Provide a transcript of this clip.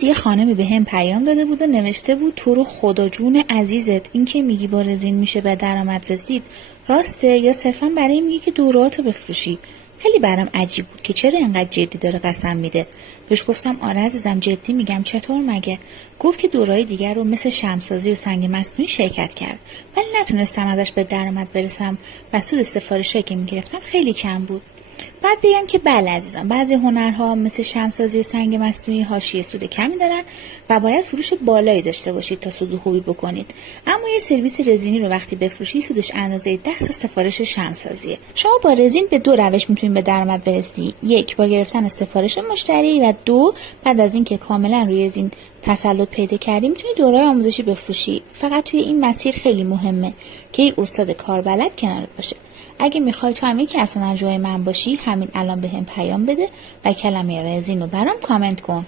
روز یه خانمی به هم پیام داده بود و نوشته بود تو رو خدا جون عزیزت، این که میگی با رزین میشه به درآمد رسید راسته یا صرفا برای میگی که دوراتو بفروشی؟ خیلی برام عجیب بود که چرا اینقدر جدی داره قسم میده. بهش گفتم آره عزیزم جدی میگم، چطور مگه؟ گفت که دورای دیگر رو مثل شمعسازی و سنگ مصنوعی شرکت کرد ولی نتونستم ازش به درآمد برسم و سود سفارشی که میگرفتم خیلی کم بود. بعد بگم که بله عزیزم، بعضی هنرها مثل شمعسازی و سنگ مصنوعی حاشیه سود کمی دارن و باید فروش بالایی داشته باشید تا سود خوبی بکنید، اما یه سرویس رزینی رو وقتی بفروشی سودش اندازه 10 تا سفارش شمعسازیه. شما با رزین به دو روش میتونید به درآمد برسی: یک، با گرفتن سفارش مشتری، و دو، بعد از اینکه کاملا روی رزین تسلط پیدا کردی میتونی دورای آموزشی بفروشی. فقط توی این مسیر خیلی مهمه که یک استاد کاربلد کنارت باشه. اگه میخوای تو هم یکی از هنرجوهای من باشی، همین الان بهم پیام بده و کلمه رزین رو برام کامنت کن.